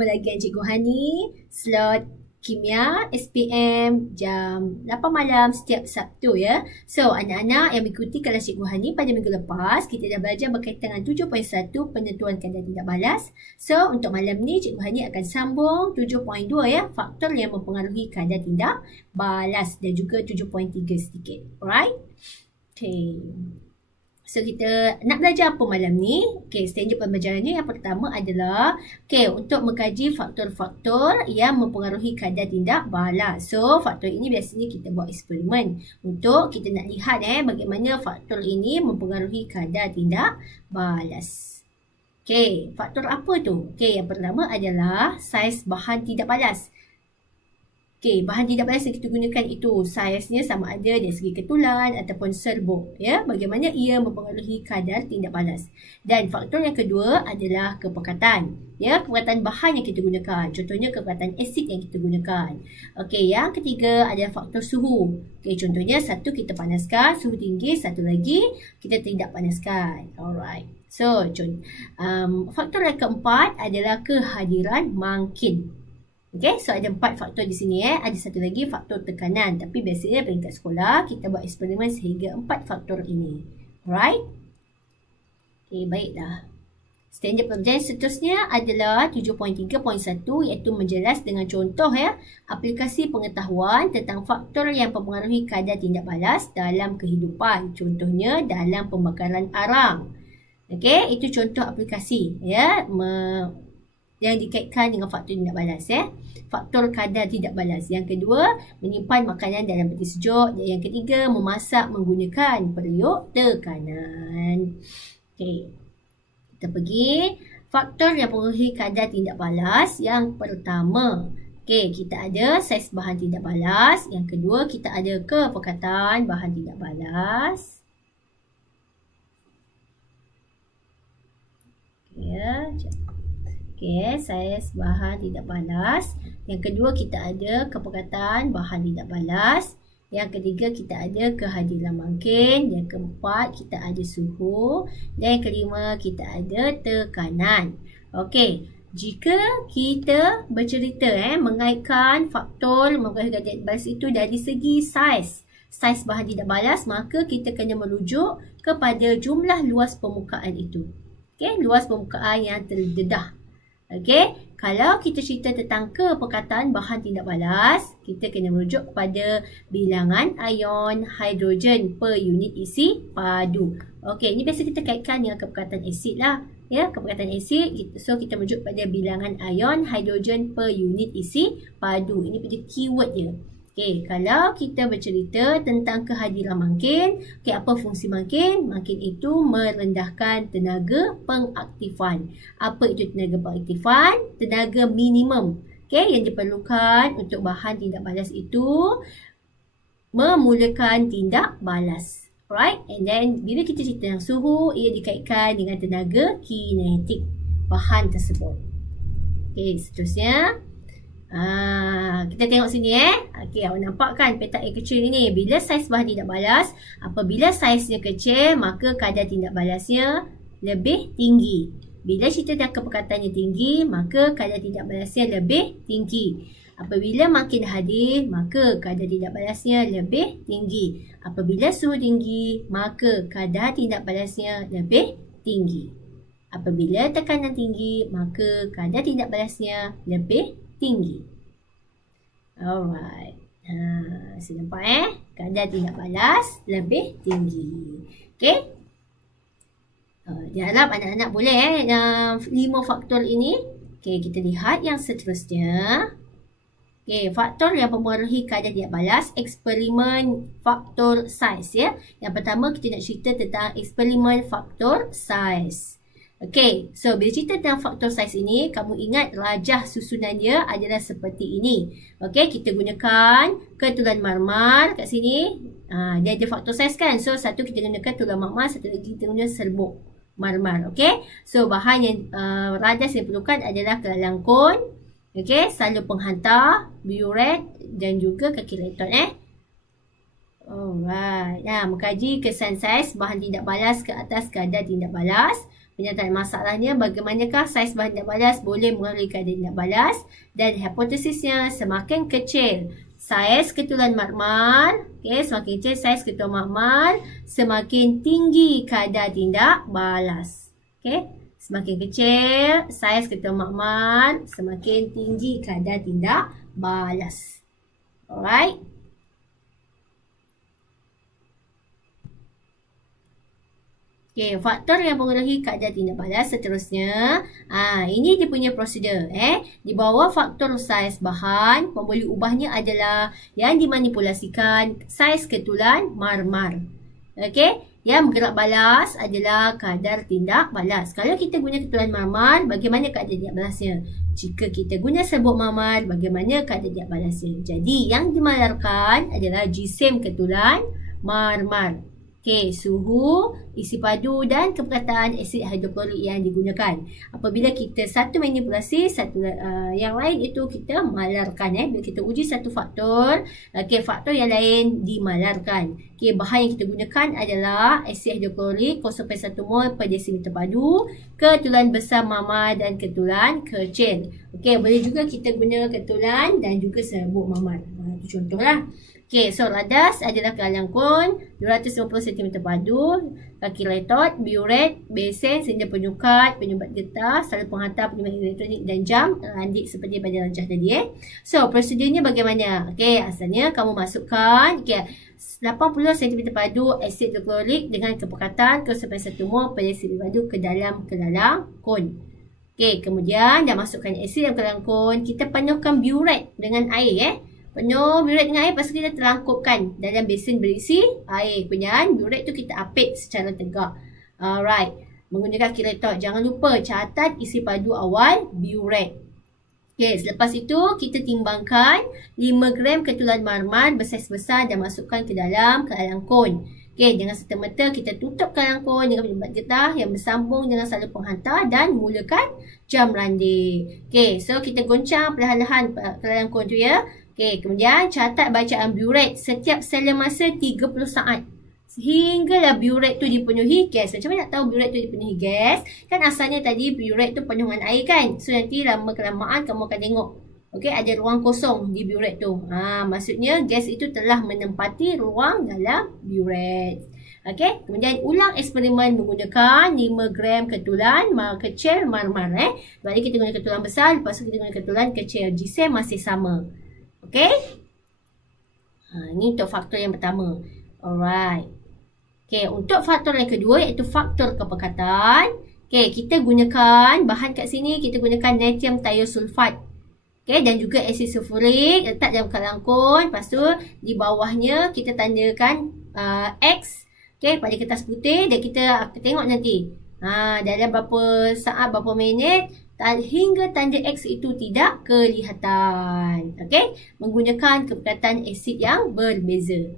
bertemu lagi dengan Cikgu Hani, slot Kimia SPM jam 8 malam setiap Sabtu ya. So, anak-anak yang mengikuti kelas Cikgu Hani pada minggu lepas, kita dah belajar berkaitan dengan 7.1 penentuan kadar tindak balas. So, untuk malam ni Cikgu Hani akan sambung 7.2 ya, faktor yang mempengaruhi kadar tindak balas, dan juga 7.3 sedikit. Alright? Okay. So, kita nak belajar apa malam ni? Okay, standard pembelajarannya yang pertama adalah untuk mengkaji faktor-faktor yang mempengaruhi kadar tindak balas. So, faktor ini biasanya kita buat eksperimen untuk kita nak lihat bagaimana faktor ini mempengaruhi kadar tindak balas. Okay, faktor apa tu? Okay, yang pertama adalah saiz bahan tindak balas. Okay, bahan tindak balas yang kita gunakan itu saiznya sama ada dari segi ketulan ataupun serbuk ya. Bagaimana ia mempengaruhi kadar tindak balas. Dan faktor yang kedua adalah kepekatan. Ya, kepekatan bahan yang kita gunakan. Contohnya kepekatan asid yang kita gunakan. Okey, yang ketiga adalah faktor suhu. Okey, contohnya satu kita panaskan suhu tinggi, satu lagi kita tidak panaskan. Alright. So, faktor yang keempat adalah kehadiran mangkin. Okay, so ada 4 faktor di sini Ada satu lagi faktor tekanan. Tapi biasanya peringkat sekolah kita buat eksperimen sehingga 4 faktor ini. Alright? Okay, baiklah. Standard pembelajaran seterusnya adalah 7.3.1 iaitu menjelas dengan contoh aplikasi pengetahuan tentang faktor yang mempengaruhi kadar tindak balas dalam kehidupan. Contohnya dalam pembakaran arang. Okay, itu contoh aplikasi yang dikaitkan dengan faktor tindak balas Faktor kadar tindak balas. Yang kedua, menyimpan makanan dalam peti sejuk. Dan yang ketiga, memasak menggunakan periuk tekanan. Okey. Kita pergi faktor yang mempengaruhi kadar tindak balas. Yang pertama, kita ada saiz bahan tindak balas. Yang kedua, kita ada kepekatan bahan tindak balas. Saiz bahan tindak balas. Yang kedua kita ada kepekatan bahan tindak balas. Yang ketiga kita ada kehadiran mangkin. Yang keempat kita ada suhu. Dan yang kelima kita ada tekanan. Okey, jika kita bercerita mengaitkan faktor mempengaruhi kadar tindak balas itu dari segi saiz bahan tindak balas, maka kita kena merujuk kepada jumlah luas permukaan itu. Luas permukaan yang terdedah. Kalau kita cerita tentang kepekatan bahan tindak balas, kita kena merujuk kepada bilangan ion hidrogen per unit isi padu. Ini biasa kita kaitkan dengan kepekatan asid lah. Kepekatan asid, so kita merujuk kepada bilangan ion hidrogen per unit isi padu. Ini pada keyword dia. Kalau kita bercerita tentang kehadiran mangkin, apa fungsi mangkin? Mangkin itu merendahkan tenaga pengaktifan. Apa itu tenaga pengaktifan? Tenaga minimum yang diperlukan untuk bahan tindak balas itu memulakan tindak balas. Alright? And then bila kita cerita tentang suhu, ia dikaitkan dengan tenaga kinetik bahan tersebut. Seterusnya. Kita tengok sini awak nampak kan petak yang kecil ini. Bila saiz bahan tindak balas, apabila saiznya kecil, maka kadar tindak balasnya lebih tinggi. Bila cerita tentang kepekatannya tinggi, maka kadar tindak balasnya lebih tinggi. Apabila makin hadir, maka kadar tindak balasnya lebih tinggi. Apabila suhu tinggi, maka kadar tindak balasnya lebih tinggi. Apabila tekanan tinggi, maka kadar tindak balasnya lebih tinggi. Alright. Saya nampak kadar tindak balas lebih tinggi. Diharap anak-anak boleh 5 faktor ini. Kita lihat yang seterusnya. Faktor yang mempengaruhi kadar tindak balas, eksperimen faktor saiz Yang pertama kita nak cerita tentang eksperimen faktor saiz. So bila cerita tentang faktor saiz ini, kamu ingat rajah susunan dia adalah seperti ini. Kita gunakan ketulan marmar kat sini. Dia ada faktor saiz kan. So satu kita gunakan tulan marmar, satu lagi kita guna serbuk marmar. So bahan yang rajas yang diperlukan adalah kelangkun, salur penghantar, biuret dan juga kaki elektron. Alright. Mengkaji kesan saiz bahan tindak balas ke atas kadar tindak balas. Penyataan masalahnya, bagaimanakah saiz bahan tidak balas boleh mengaruhi keadaan tidak balas. Dan hipotesisnya, semakin kecil saiz ketulan marmar, semakin kecil saiz ketulan marmar, semakin tinggi kadar tindak balas. Semakin kecil saiz ketulan marmar, semakin tinggi kadar tindak balas. Alright. Faktor yang mempengaruhi kadar tindak balas seterusnya. Ini dia punya prosedur. Di bawah faktor saiz bahan, pemboleh ubahnya adalah yang dimanipulasikan saiz ketulan marmar. Yang bergerak balas adalah kadar tindak balas. Kalau kita guna ketulan marmar, bagaimana kadar tindak balasnya? Jika kita guna serbuk marmar, bagaimana kadar tindak balasnya? Jadi, yang dimalarkan adalah jisim ketulan marmar. Suhu, isi padu dan kepekatan asid hidroklorik yang digunakan. Apabila kita satu manipulasi, yang lain itu kita malarkan. Bila kita uji satu faktor, faktor yang lain dimalarkan. Bahan yang kita gunakan adalah asid hidroklorik 0,1 mol per desimeter padu, ketulan besar marmar dan ketulan kecil. Boleh juga kita guna ketulan dan juga serbuk marmar. Itu contohlah. So radas adalah kealang kon 250 cm padu, kaki retort, biuret, besen, senda penyukat, penyumbat getah, salur penghantar, penyumbat elektronik dan jam randik seperti pada rancah tadi. So prosedurnya bagaimana? Asalnya kamu masukkan 80 cm padu asid hidroklorik dengan kepekatan 0,1 mol per desimeter padu ke dalam kedalang kon. Kemudian dah masukkan asid dalam kedalang kon, kita penuhkan biuret dengan air. Penuh biuret dengan air, lepas kita terangkupkan dalam besen berisi air. Kemudian biuret tu kita apit secara tegak. Alright. Menggunakan kiretot. Jangan lupa catat isi padu awal biuret. Selepas itu kita timbangkan 5 gram ketulan marmar bersaiz besar dan masukkan ke dalam kealang kon. Dengan serta-merta kita tutup kealang kon dengan penyumbat getah yang bersambung dengan salur penghantar dan mulakan jam randik. So kita goncang perlahan-lahan kealang kon tu ya. Kemudian catat bacaan biuret setiap sela masa 30 saat. Sehinggalah biuret tu dipenuhi gas. Macam mana nak tahu biuret tu dipenuhi gas? Kan asalnya tadi biuret tu penuh dengan air kan? So nanti lama-kelamaan kamu akan tengok. Ada ruang kosong di biuret tu. Maksudnya gas itu telah menempati ruang dalam biuret. Kemudian ulang eksperimen menggunakan 5 gram ketulan kecil marmar. Balik kita guna ketulan besar, lepas tu kita guna ketulan kecil. Jisim masih sama. Ini untuk faktor yang pertama. Alright. Untuk faktor yang kedua iaitu faktor kepekatan. Kita gunakan bahan kat sini, kita gunakan natrium thiosulfat. Dan juga asid sulfurik letak dalam kealang kon. Lepas tu di bawahnya kita tandakan X pada kertas putih dan kita tengok nanti. Dalam berapa saat, berapa minit hingga tanda X itu tidak kelihatan. Menggunakan kepekatan asid yang berbeza.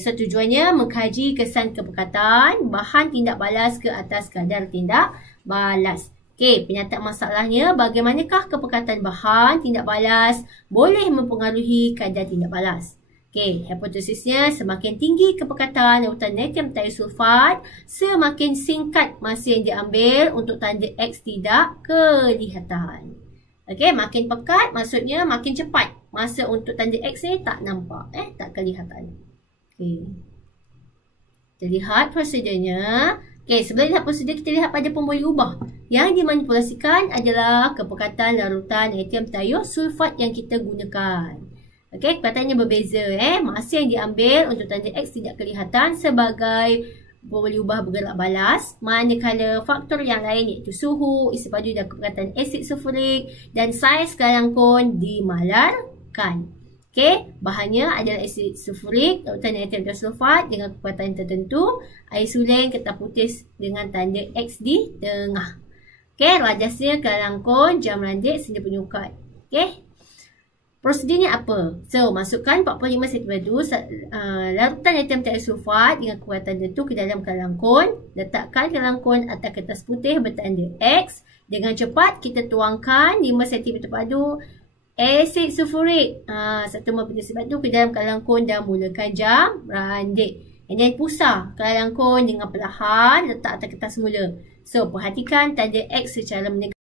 So tujuannya mengkaji kesan kepekatan bahan tindak balas ke atas kadar tindak balas. Penyataan masalahnya, bagaimanakah kepekatan bahan tindak balas boleh mempengaruhi kadar tindak balas. Hipotesisnya, semakin tinggi kepekatan lautan natrium thiosulfat, semakin singkat masa yang diambil untuk tanda X tidak kelihatan. Makin pekat maksudnya makin cepat masa untuk tanda X ni tak nampak, tak kelihatan. Kita lihat prosedurnya. Sebelum lihat prosedur, kita lihat pada pemboleh ubah. Yang dimanipulasikan adalah kepekatan larutan natrium thiosulfat yang kita gunakan. Kepekatannya berbeza. Masa yang diambil untuk tanda X tidak kelihatan sebagai pemboleh ubah bergerak balas. Manakala faktor yang lain iaitu suhu, isi padu dan kepekatan asid sulfurik dan saiz kealang kon dimalarkan. Bahannya adalah asid sulfurik, lautan natrium thiosulfat dengan kepekatan tertentu, air suling, kertas putih dengan tanda X di tengah. Radasnya kealang kon, jam randik, senda penyukat. Prosedurnya apa? So, masukkan 45 cm larutan natrium thiosulfat dengan kepekatan tertentu ke dalam kealang kon. Letakkan kealang kon atas kertas putih bertanda X. Dengan cepat kita tuangkan 5 cm padu asid sulfurik 1 mol per desimeter padu ke dalam kealang kon dan mulakan jam randik. And then pusar kealang kon dengan perlahan, letak atas kertas semula. So, perhatikan tanda X secara menegak.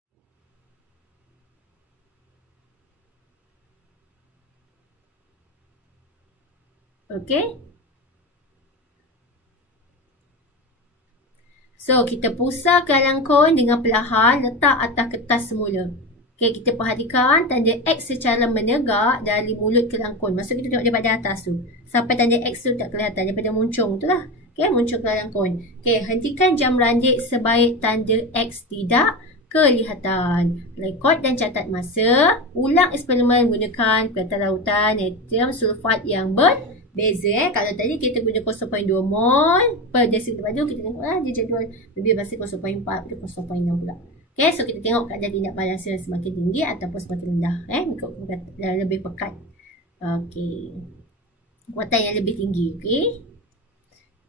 Okey. So, kita pusarkan langkon dengan perlahan letak atas kertas semula. Okey, kita perhatikan tanda X secara menegak dari mulut ke langkon. Maksud kita tengok daripada atas tu. Sampai tanda X tu tak kelihatan daripada muncung tu lah. Okey, muncung ke langkon. Okey, hentikan jam randik sebaik tanda X tidak kelihatan. Rekod dan catat masa. Ulang eksperimen menggunakan kertas lautan natrium sulfat yang berbeza. Kalau tadi kita guna 0.2 mol per desiliter padu, kita tengoklah dia jadual lebih pasti 0.4 ke 0.6 pula. Okay, so kita tengok kadar tindak balasnya semakin tinggi ataupun semakin rendah. Lebih pekat. Okay. Kekuatan yang lebih tinggi. Okay.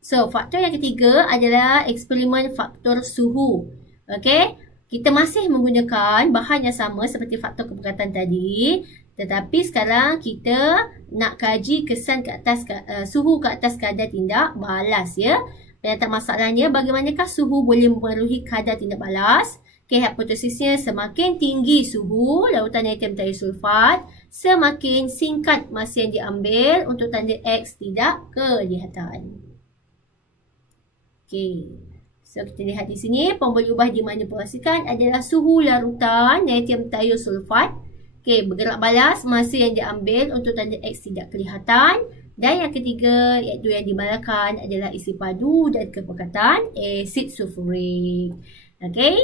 So, faktor yang ketiga adalah eksperimen faktor suhu. Okay. Kita masih menggunakan bahan yang sama seperti faktor kepekatan tadi. Tetapi sekarang kita nak kaji kesan ke atas suhu ke atas kadar tindak balas ya. Penyataan masalahnya, bagaimanakah suhu boleh mempengaruhi kadar tindak balas? Okay, hipotesisnya semakin tinggi suhu lautan natrium tiosulfat, semakin singkat masa yang diambil untuk tanda X tidak kelihatan. Okay. So, kita lihat di sini, pemberi ubah dimanipulasikan adalah suhu larutan natrium tiosulfat. Okay, bergerak balas masa yang diambil untuk tanda X tidak kelihatan. Dan yang ketiga, iaitu yang dimalakan adalah isi padu dan kepekatan asid sulfurik. Okay.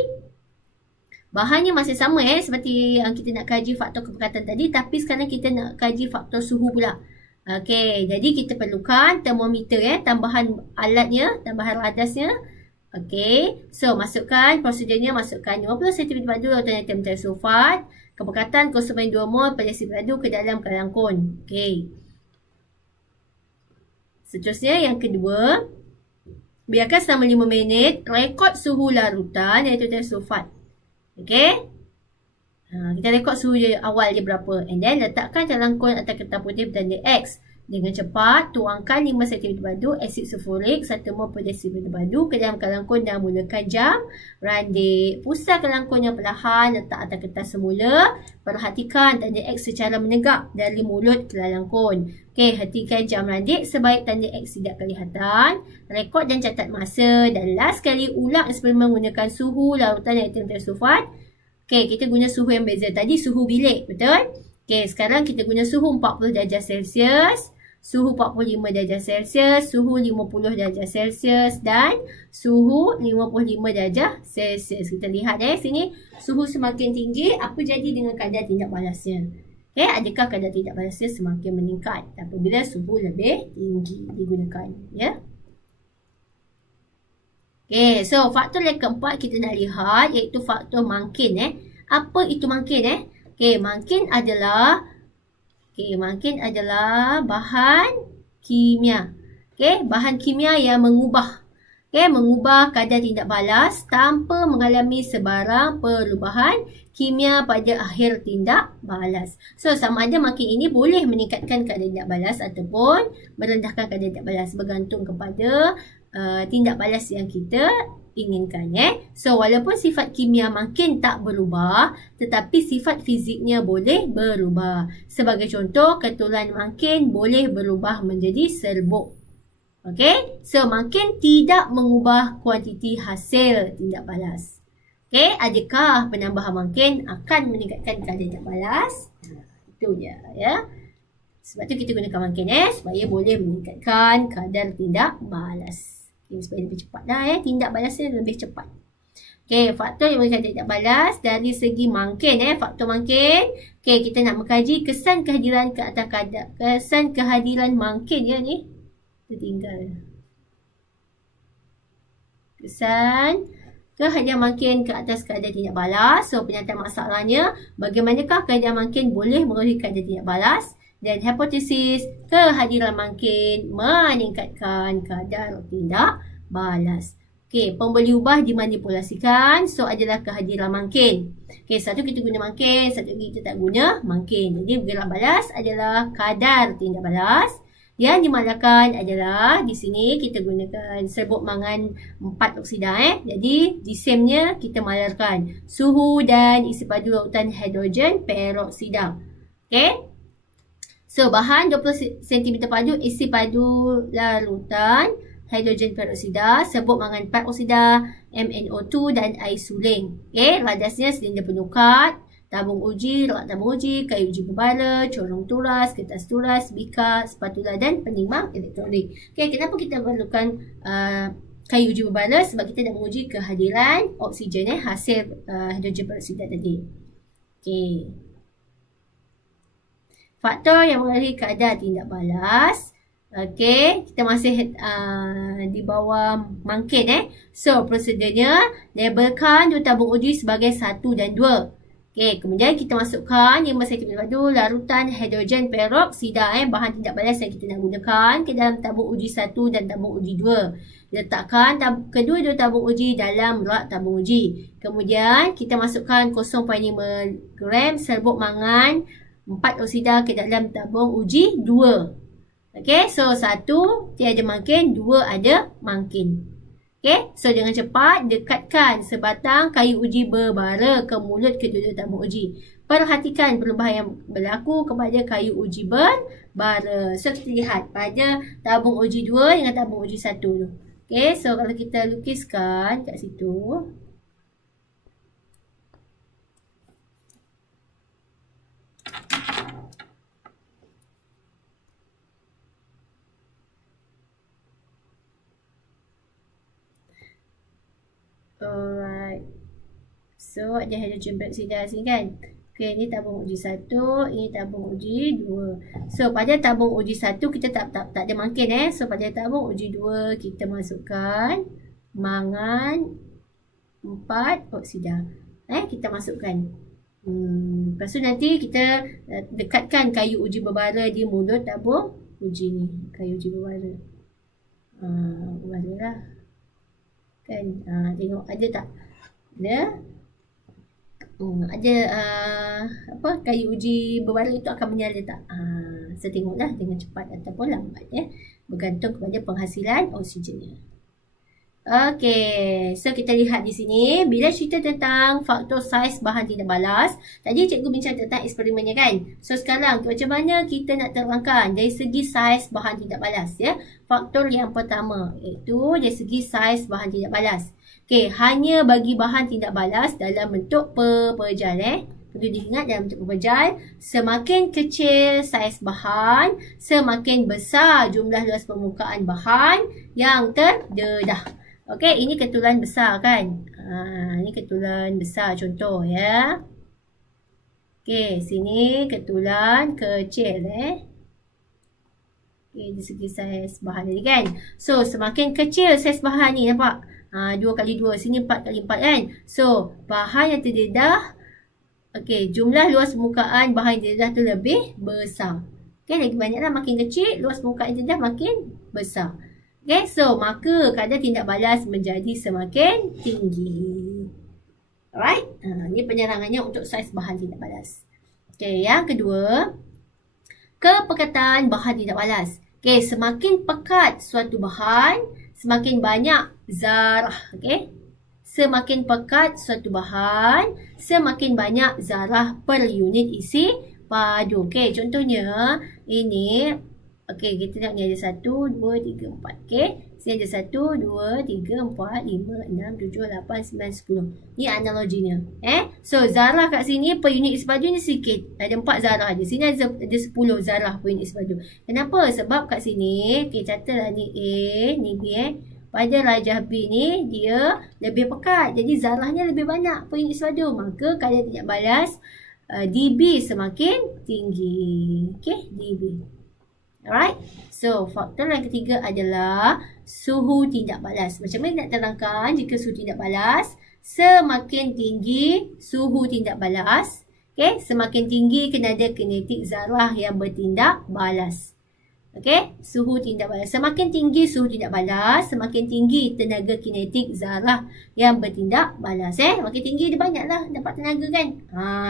Bahannya masih sama seperti yang kita nak kaji faktor kepekatan tadi. Tapi sekarang kita nak kaji faktor suhu pula. Okay, jadi kita perlukan termometer tambahan alatnya, tambahan radasnya. Okay, so masukkan, prosedurnya masukkan 50 cm padu lautan natrium tiosulfat, kepekatan 0.2 mol per desiliter padu ke dalam kelangkon. Okay. Seterusnya yang kedua, biarkan selama 5 minit, rekod suhu larutan iaitu tiosulfat. Okay. Kita rekod suhu awal dia berapa. And then letakkan kelangkon atas kertas putih bertanda X. Dengan cepat, tuangkan 5 cm padu asid sulfurik 1 mol per desiliter padu ke dalam kelangkon dan mulakan jam randik. Pusar kelangkon yang perlahan, letak atas kertas semula. Perhatikan tanda X secara menegak dari mulut ke langkon. Okey, hentikan jam randik sebaik tanda X tidak kelihatan. Rekod dan catat masa. Dan last kali ulang eksperimen menggunakan suhu lautan natrium tiosulfat. Okey, kita guna suhu yang beza. Tadi suhu bilik, betul? Okey, sekarang kita guna suhu 40 darjah Celsius, suhu 45 darjah Celsius, suhu 50 darjah Celsius dan suhu 55 darjah Celsius. Kita lihat sini, suhu semakin tinggi, apa jadi dengan kadar tindak balasnya? Okey, adakah kadar tindak balasnya semakin meningkat apabila suhu lebih tinggi digunakan, ya? Okey, so faktor yang keempat kita nak lihat iaitu faktor mangkin. Apa itu mangkin? Okey, mangkin adalah bahan kimia. Okey, bahan kimia yang mengubah kadar tindak balas tanpa mengalami sebarang perubahan kimia pada akhir tindak balas. So, sama ada mangkin ini boleh meningkatkan kadar tindak balas ataupun merendahkan kadar tindak balas bergantung kepada tindak balas yang kita inginkan. So, walaupun sifat kimia mangkin tak berubah, tetapi sifat fiziknya boleh berubah. Sebagai contoh, ketulan mangkin boleh berubah menjadi serbuk. Okey, so mangkin tidak mengubah kuantiti hasil tindak balas. Okey, adakah penambahan mangkin akan meningkatkan kadar tindak balas? Itu dia, ya. Sebab tu kita gunakan mangkin supaya boleh meningkatkan kadar tindak balas. Supaya lebih cepat tindak balasnya lebih cepat. Okey, faktor yang meningkatkan tindak balas dari segi mangkin faktor mangkin. Okey, kita nak mengkaji kesan kehadiran ke atas kadar, kesan kehadiran mangkin ni. Tertinggal. Kesan kehadiran mangkin ke atas kadar tindak balas. So, penyataan masalahnya, bagaimanakah kadar mangkin boleh mengaruhi kadar tindak balas? Dan hipotesis kehadiran mangkin meningkatkan kadar tindak balas. Okey, pemberi ubah dimanipulasikan. So, adalah kehadiran mangkin. Okey, satu kita guna mangkin, satu kita tak guna mangkin. Jadi, bergerak balas adalah kadar tindak balas. Yang dimalarkan adalah di sini kita gunakan serbuk mangan 4 oksida. Jadi jisimnya kita malarkan suhu dan isi padu lautan hidrogen peroksida. Okay. So bahan 20 cm padu, isi padu larutan hidrogen peroksida, serbuk mangan 4 oksida, MnO2 dan air suling. Okay. Radasnya silinder penuh kad, tabung uji, rak tabung uji, kayu uji berbara, corong turas, kertas turas, bika, spatula dan penimbang elektronik. Okay, kenapa kita perlukan kayu uji berbara? Sebab kita nak menguji kehadiran oksigen hasil hidrogen peroksida tadi. Okay. Faktor yang mengaruhi kadar tindak balas. Okay, kita masih di bawah mangkin. So, prosedurnya, labelkan dua tabung uji sebagai 1 dan 2. Okay, kemudian kita masukkan 5 cm padu larutan hidrogen peroksida bahan tindak balas yang kita nak gunakan ke dalam tabung uji 1 dan tabung uji 2. Letakkan kedua-dua tabung uji dalam rak tabung uji. Kemudian kita masukkan 0.5 gram serbuk mangan 4 oksida ke dalam tabung uji 2. Okay, so 1 tiada mangkin, 2 ada mangkin. Okay, so dengan cepat dekatkan sebatang kayu uji berbara ke mulut kedua-dua tabung uji. Perhatikan perubahan yang berlaku kepada kayu uji berbara. So kita lihat pada tabung uji 2 dengan tabung uji 1 tu. Okay, so kalau kita lukiskan kat situ. Alright. So ada hidrogen peroksida sini kan. Okay, ini tabung uji 1, ini tabung uji 2. So pada tabung uji 1 kita tak ada mangkin So pada tabung uji 2 kita masukkan mangan 4 oksida. Kita masukkan. Lepas tu nanti kita dekatkan kayu uji berbara di mulut tabung uji ni. Kayu uji berbara. Berbara lah. Kan, tengok ada tak? Ada. Ada apa kayu uji berbara itu akan menyala tak? Saya tengoklah dengan cepat ataupun lambat bergantung kepada penghasilan oksigennya. Okey, so kita lihat di sini bila cerita tentang faktor saiz bahan tindak balas. Tadi cikgu bincang tentang eksperimennya kan. So sekarang macam mana kita nak terangkan dari segi saiz bahan tindak balas Faktor yang pertama iaitu dari segi saiz bahan tindak balas. Okey, hanya bagi bahan tindak balas dalam bentuk pepejal perlu diingat dalam bentuk pepejal, semakin kecil saiz bahan, semakin besar jumlah luas permukaan bahan yang terdedah. Okey, ini ketulan besar kan? Ini ketulan besar contoh Okey, sini ketulan kecil Okey, dari segi saiz bahan tadi kan. So, semakin kecil saiz bahan ni nampak? 2x2, sini 4x4 kan? So, bahan yang terdedah, okey, jumlah luas permukaan bahan yang terdedah tu lebih besar. Okey, lagi banyaklah makin kecil, luas permukaan yang terdedah makin besar. Okay, so maka kadar tindak balas menjadi semakin tinggi. Alright, ini penerangannya untuk saiz bahan tindak balas. Okay, yang kedua, kepekatan bahan tindak balas. Okay, semakin pekat suatu bahan, semakin banyak zarah. Okay, semakin pekat suatu bahan, semakin banyak zarah per unit isi padu. Okay, contohnya ini. Okey, kita tengok ni ada 1, 2, 3, 4. Okey, sini ada 1, 2, 3, 4, 5, 6, 7, 8, 9, 10. Ni analoginya. So, zarah kat sini per unit isi padu ni sikit. Ada 4 zarah je. Sini ada 10 zarah per unit isi padu. Kenapa? Sebab kat sini, okey, catatlah ni A, ni B pada rajah B ni, dia lebih pekat. Jadi, zarahnya lebih banyak per unit isi padu. Maka, kadar tindak balas dB semakin tinggi. Okey, dB. Alright, so faktor yang ketiga adalah suhu tindak balas. Macam mana nak terangkan jika suhu tindak balas semakin tinggi suhu tindak balas, semakin tinggi kadar kinetik zarah yang bertindak balas. Suhu tindak balas. Semakin tinggi suhu tindak balas, semakin tinggi tenaga kinetik zarah yang bertindak balas. Makin tinggi dia banyaklah dapat tenaga kan.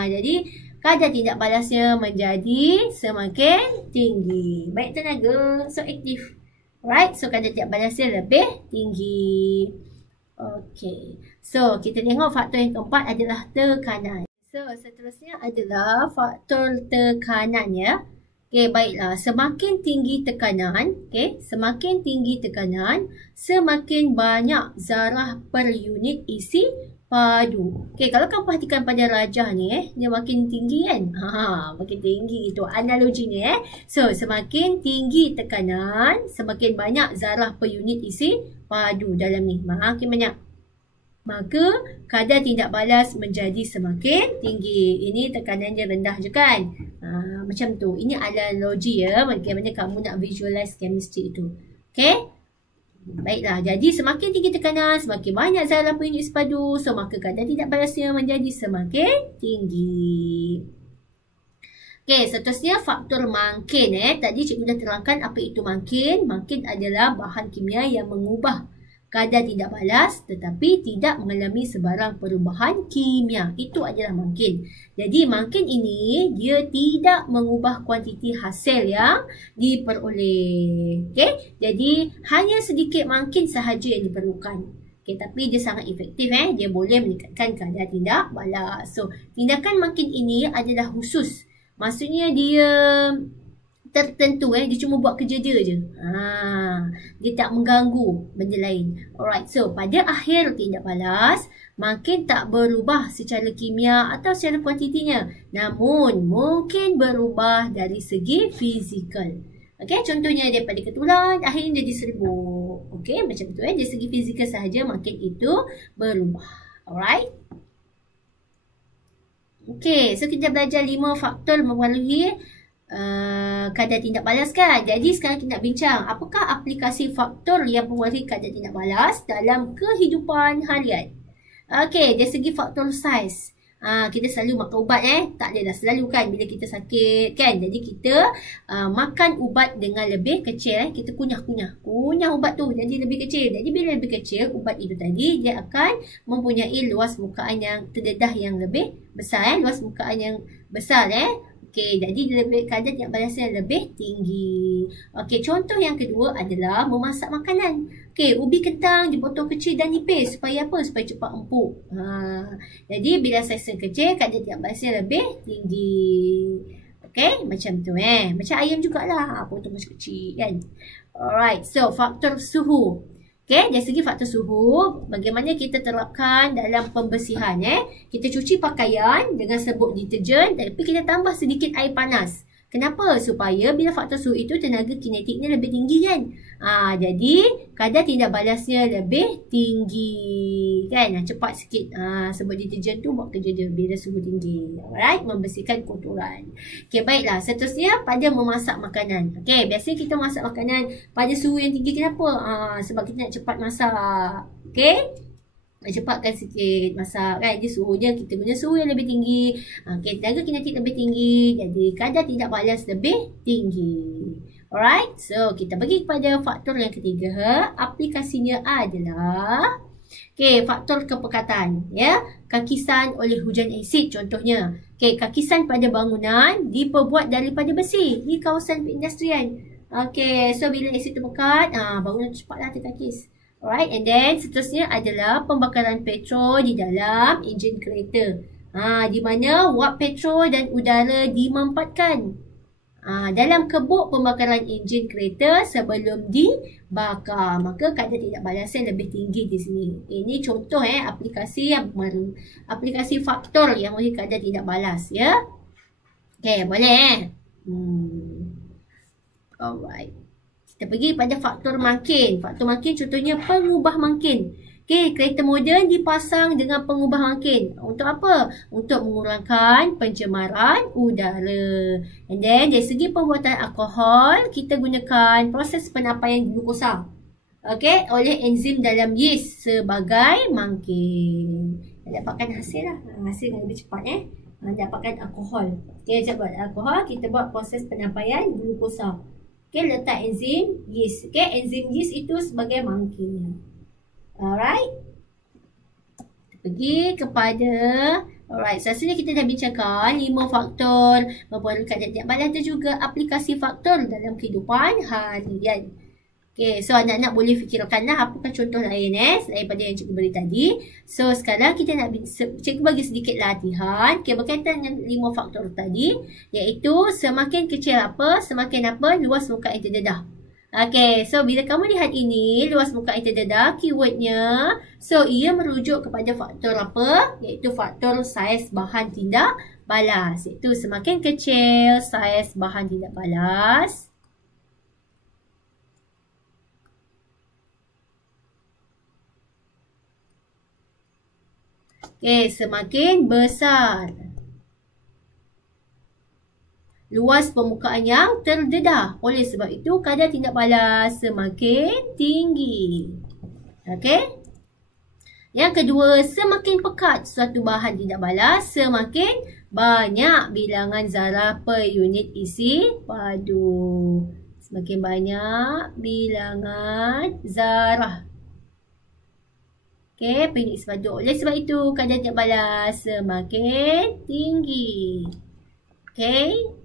Jadi kadar tidak balasnya menjadi semakin tinggi. Baik tenaga, so aktif. Alright, so kadar tidak balasnya lebih tinggi. Okey, so kita tengok faktor yang keempat adalah tekanan. So seterusnya adalah faktor tekanan ya. Okey, baiklah. Semakin tinggi tekanan, semakin tinggi tekanan, semakin banyak zarah per unit isi padu. Okey, kalau kamu perhatikan pada rajah ni dia makin tinggi kan? Makin tinggi itu analoginya So, semakin tinggi tekanan, semakin banyak zarah per unit isi padu dalam ni. Makin banyak. Maka kadar tindak balas menjadi semakin tinggi. Ini tekanannya rendah je kan? Macam tu. Ini analogi ya. Bagaimana kamu nak visualize chemistry itu. Okay? Baiklah. Jadi semakin tinggi tekanan, semakin banyak zarah per unit padu. So maka kadar tindak balasnya menjadi semakin tinggi. Okay, seterusnya faktor mangkin. Tadi cikgu dah terangkan apa itu mangkin. Mangkin adalah bahan kimia yang mengubah kadar tindak balas tetapi tidak mengalami sebarang perubahan kimia. Itu adalah mangkin. Jadi mangkin ini dia tidak mengubah kuantiti hasil yang diperoleh. Okay? Jadi hanya sedikit mangkin sahaja yang diperlukan. Okay, tapi dia sangat efektif. Dia boleh meningkatkan kadar tindak balas. So tindakan mangkin ini adalah khusus. Maksudnya dia tertentu dia cuma buat kerja dia je. Dia tak mengganggu benda lain. Alright, so pada akhir tindak balas makin tak berubah secara kimia atau secara kuantitinya, namun mungkin berubah dari segi fizikal. Okey, contohnya daripada ketulan akhirnya jadi serbuk. Okey, macam tu dari segi fizikal sahaja makin itu berubah. Alright. Okey, so kita belajar 5 faktor mempengaruhi kadar tindak balas kan. Jadi sekarang kita nak bincang apakah aplikasi faktor yang mempengaruhi kadar tindak balas dalam kehidupan harian. Okey, dari segi faktor saiz. Kita selalu makan ubat tak adalah selalu kan bila kita sakit kan. Jadi kita makan ubat dengan lebih kecil kita kunyah ubat tu jadi lebih kecil. Jadi bila lebih kecil ubat itu tadi dia akan mempunyai luas mukaan yang terdedah yang lebih besar luas mukaan yang besar Okey, jadi kadar tindak balasnya lebih tinggi. Okey, contoh yang kedua adalah memasak makanan. Okey, ubi kentang dipotong kecil dan nipis. Supaya apa? Supaya cepat empuk. Jadi bila saiz kecil, kadar tindak balasnya lebih tinggi. Okey, macam tu Macam ayam jugalah. Potong kecil kan. Alright, so faktor suhu. Okey, dari segi faktor suhu, bagaimana kita terapkan dalam pembersihan Kita cuci pakaian dengan serbuk deterjen tapi kita tambah sedikit air panas. Kenapa? Supaya bila faktor suhu itu tenaga kinetiknya lebih tinggi kan. Jadi kadar tindak balasnya lebih tinggi kan. Cepat sikit. Sebab deterjen tu buat kerja dia bila suhu tinggi. Alright, membersihkan kotoran. Okey, baiklah. Seterusnya pada memasak makanan. Okey, biasanya kita masak makanan pada suhu yang tinggi. Kenapa? Sebab kita nak cepat masak. Okey. Cepatkan sikit masak kan. Jadi suhunya kita guna suhu yang lebih tinggi. Tenaga kinetik lebih tinggi. Jadi kadar tindak balas lebih tinggi. Alright. So kita pergi kepada faktor yang ketiga. Aplikasinya adalah faktor kepekatan kakisan oleh hujan asid contohnya. Kakisan pada bangunan diperbuat daripada besi di kawasan perindustrian. So bila asid tu pekat, bangunan cepatlah terkakis. Alright, and then seterusnya adalah pembakaran petrol di dalam enjin kereta. Di mana wap petrol dan udara dimampatkan dalam kebuk pembakaran enjin kereta sebelum dibakar. Maka kadar tindak balasnya lebih tinggi di sini. Ini contoh aplikasi yang aplikasi faktor yang memberi kadar tindak balas ya. Okey, boleh Alright. Kita pergi pada faktor mangkin. Faktor mangkin contohnya pengubah mangkin. Kereta moden dipasang dengan pengubah mangkin. Untuk apa? Untuk mengurangkan pencemaran udara. And then dari segi pembuatan alkohol, kita gunakan proses penapaian glukosa. Oleh enzim dalam yeast sebagai mangkin. Dapatkan hasil lah. Hasil yang lebih cepat dapatkan alkohol. Kita buat alkohol, kita buat proses penapaian glukosa. Letak enzim yeast. Enzim yeast itu sebagai mangkinnya. Alright. Pergi kepada Alright, so sini kita dah bincangkan 5 faktor mempengaruhi keadaan tidak balas dan juga aplikasi faktor dalam kehidupan harian. Okay, so anak-anak boleh fikirkanlah apakah contoh lain selain pada yang cikgu beri tadi. So sekarang kita nak cikgu bagi sedikit latihan berkaitan dengan 5 faktor tadi, iaitu semakin kecil apa, semakin apa, luas muka yang terdedah. Okay, so bila kamu lihat ini, luas muka yang terdedah, keywordnya, so ia merujuk kepada faktor apa? Iaitu faktor saiz bahan tindak balas. Iaitu semakin kecil saiz bahan tindak balas, semakin besar luas permukaan yang terdedah. Oleh sebab itu, kadar tindak balas semakin tinggi. Okey. Yang kedua, semakin pekat suatu bahan tindak balas, semakin banyak bilangan zarah per unit isi padu. Semakin banyak bilangan zarah. Okey, per unit isi padu. Oleh sebab itu, kadar tindak balas semakin tinggi. Okey.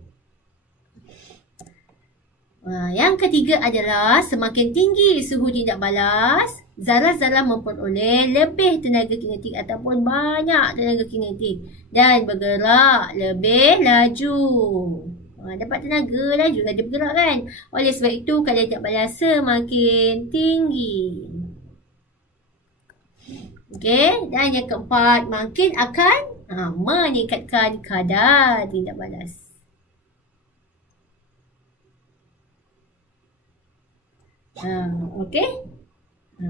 Yang ketiga adalah semakin tinggi suhu tindak balas, zarah-zarah memperoleh lebih tenaga kinetik ataupun banyak tenaga kinetik dan bergerak lebih laju. Dapat tenaga, laju dia bergerak kan. Oleh sebab itu kadar tindak balas semakin tinggi. Okey, dan yang keempat, makin akan meningkatkan kadar tindak balas. Okey.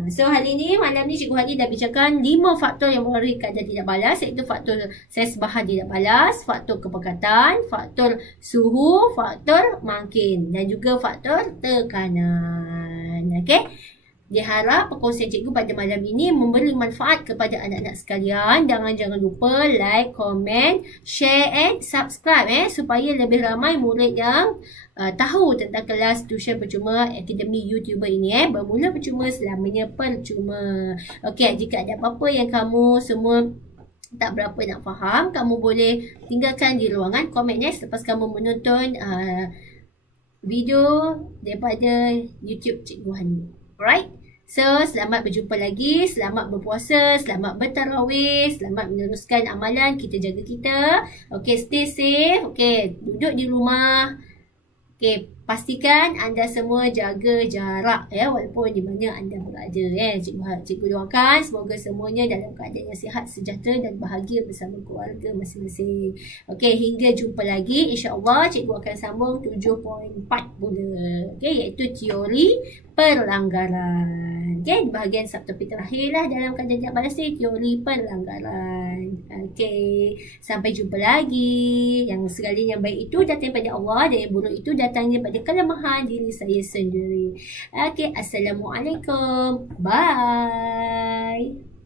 So hari ni, malam ni Cikgu Hadi dah bincangkan 5 faktor yang mempengaruhi kadar tindak balas, iaitu faktor saiz bahan tindak balas, faktor kepekatan, faktor suhu, faktor makin dan juga faktor tekanan. Okey. Diharap perkongsian cikgu pada malam ini memberi manfaat kepada anak-anak sekalian. Jangan lupa like, komen, share and subscribe supaya lebih ramai murid yang tahu tentang kelas tuition percuma Akademi YouTuber ini bermula percuma, selamanya percuma. Okey, jika ada apa-apa yang kamu semua tak berapa nak faham, kamu boleh tinggalkan di ruangan komen selepas kamu menonton video daripada YouTube Cikgu Hani. Alright. So, selamat berjumpa lagi. Selamat berpuasa. Selamat bertarawih. Selamat meneruskan amalan. Kita jaga kita. Okay, stay safe. Okay, duduk di rumah. Okay, pastikan anda semua jaga jarak walaupun di mana anda berada. Cikgu doakan semoga semuanya dalam keadaan yang sihat, sejahtera dan bahagia bersama keluarga masing-masing. Okay, hingga jumpa lagi. InsyaAllah cikgu akan sambung 7.4 pula. Okay, iaitu teori perlanggaran. Okay, bahagian subtopik terakhir dalam kadar tindak balas ni, teori perlanggaran. Okay, sampai jumpa lagi. Yang segala yang baik itu datang daripada Allah dan yang buruk itu datangnya pada kelemahan diri saya sendiri. Okay, Assalamualaikum. Bye.